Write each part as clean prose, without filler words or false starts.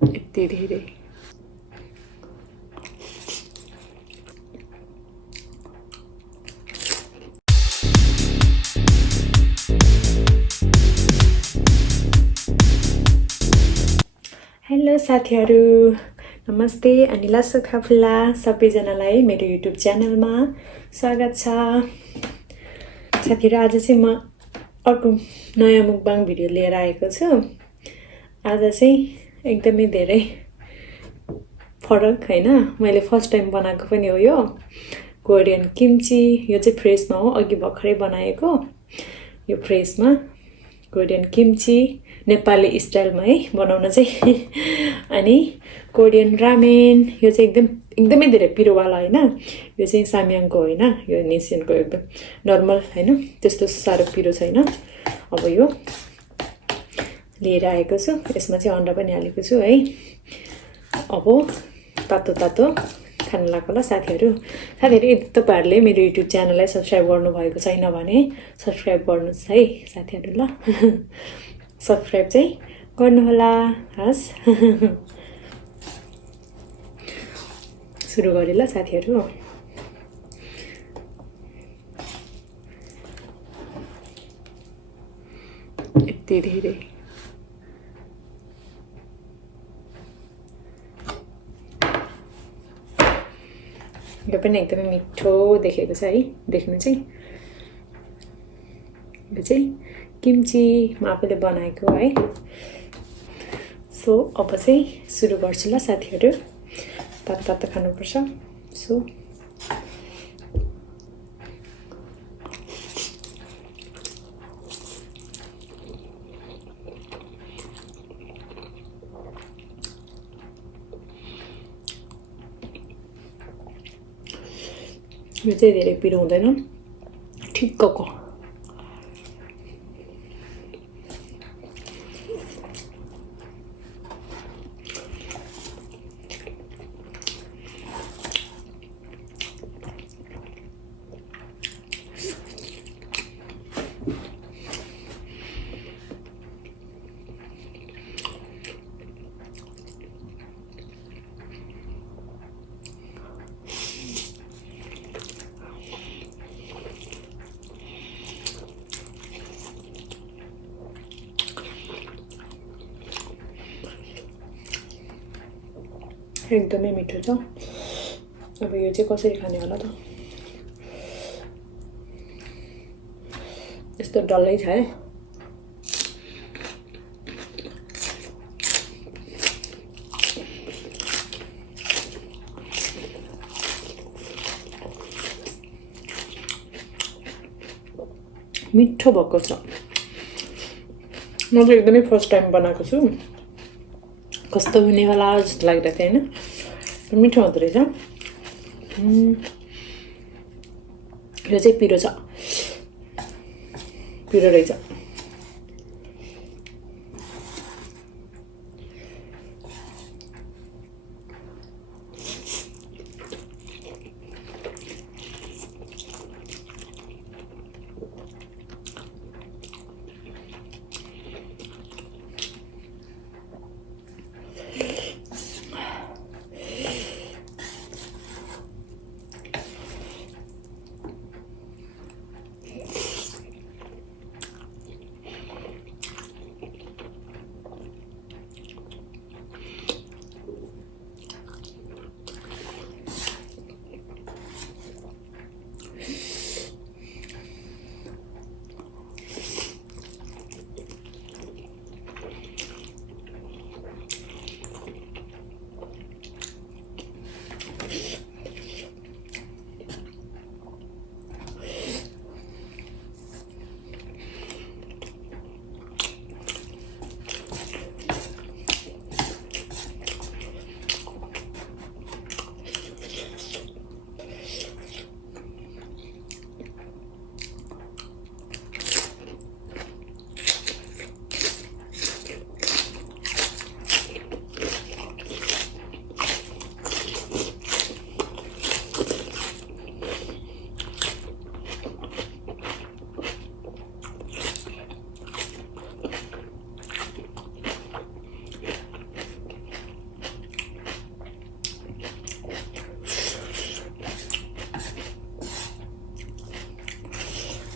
यति धेरै हेलो साथीहरू नमस्ते अनि लासोखा फुल्ला सबैजनालाई मेरो युट्युब च्यानलमा स्वागत छ साथीहरू आज चाहिँ म अर्को नयाँ मुकबाङ भिडियो लिएर आएको छु आज चाहिँ एकदमै धेरै फरक हैन मैले फर्स्ट टाइम बनाएको पनि हो यो कोरियन किम्ची यो चाहिँ फ्रेशमा हो अघि भर्खरै बनाएको यो फ्रेशमा कोरियन किम्ची नेपाली स्टाइलमा है बनाउन चाहिँ अनि कोरियन रामेन यो चाहिँ एकदमै धेरै पिरोवाला हैन यो चाहिँ साम्याङको हैन यो निसिनको एकदम नर्मल हैन त्यस्तो साह्रो पिरो छैन अब यो लिएर आएको छु यसमा चाहिँ अन्डा पनि हालेको छु है अब तातो तातो खान लाग्यो ल साथीहरू यदि तपाईहरुले मेरो युट्युब च्यानललाई सब्स्क्राइब गर्नु भएको छैन भने सब्स्क्राइब गर्नुस् है साथीहरू ल सब्स्क्राइब चाहिँ गर्नु होला हस् सुरु गरे ल साथीहरू यति धेरै यो पनि एकदमै मिठो देखेको छ है देख्नु चाहिँ यो चाहिँ किम्ची म आफूले बनाएको है सो अब चाहिँ सुरु गर्छु ल साथीहरू तातो तातो खानुपर्छ सो यो चाहिँ धेरै पिरो हुँदैन ठिक्कको एकदमै मिठो छ अब यो चाहिँ कसरी खाने होला त यस्तो डल्लै छ है मिठो भएको छ म चाहिँ एकदमै फर्स्ट टाइम बनाएको छु कस्तो हुने होला जस्तो लाग्दै थियो हैन मिठो हुँदो रहेछ यो चाहिँ पिरो छ पिरो रहेछ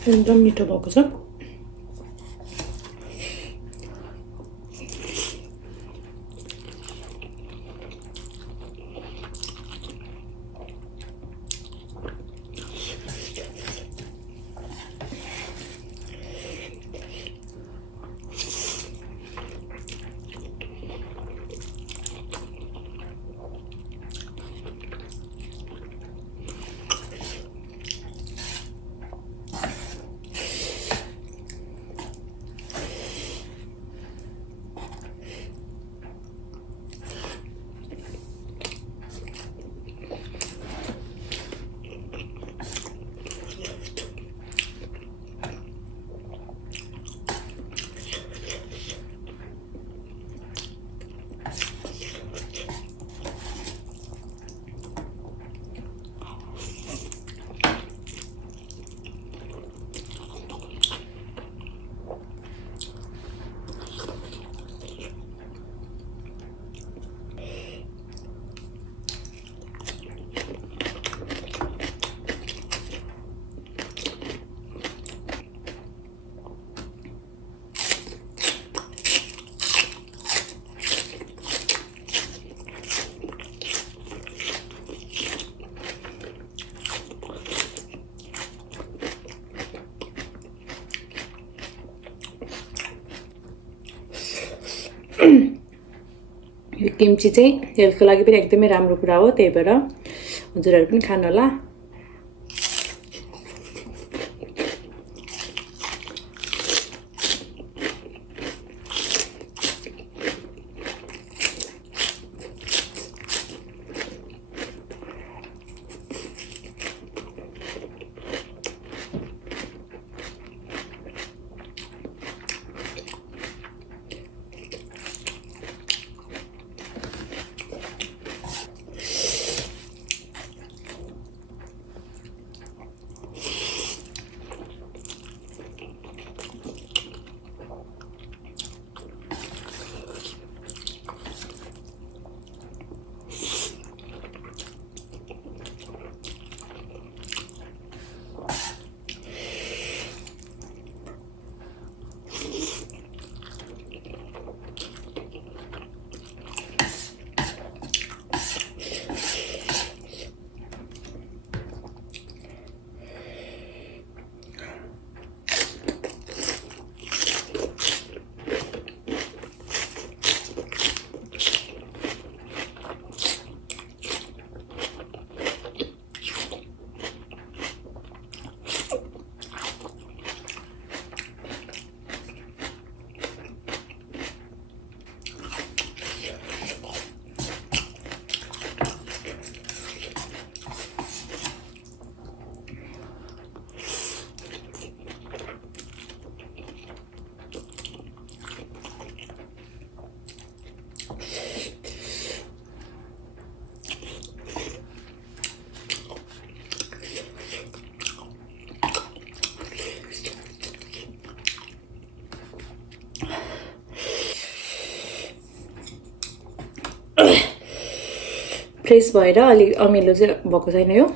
एकदम मिठो भएको छ। यो किम्ची चाहिँ हेल्थको लागि पनि एकदमै राम्रो कुरा हो, त्यही भएर हजुरहरू पनि खानु होला। फ्रेस भएर अलि अमिलो चाहिँ भएको छैन यो।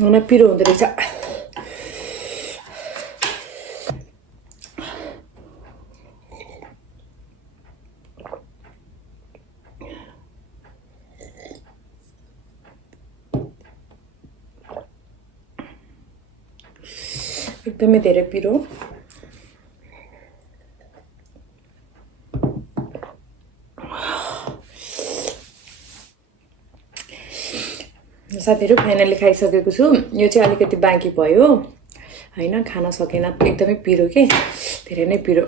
मलाई पिरो हुँदो रहेछ। एकदमै धेरै पिरो। साथीहरु फाइनली खाइसकेको छु। यो चाहिँ अलिकति बाँकी भयो हैन, खान सकेन, एकदमै पिरो के, धेरै नै पिरो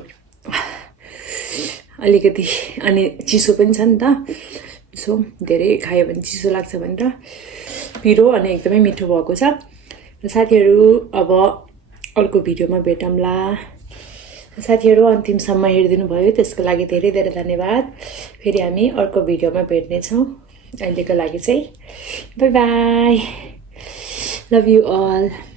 अलिकति। अनि चिसो पनि छ नि त, सो धेरै खायो भने चिसो लाग्छ भनेर पिरो अनि एकदमै मिठो भएको छ। र साथीहरु अब अर्को भिडियोमा भेटौँला। साथीहरु अन्तिमसम्म हेरिदिनु भयो त्यसको लागि धेरै धेरै धन्यवाद। फेरि हामी अर्को भिडियोमा भेट्ने छौं। अहिलेको लागि चाहिँ बाइ बाइ, लभ यु अल।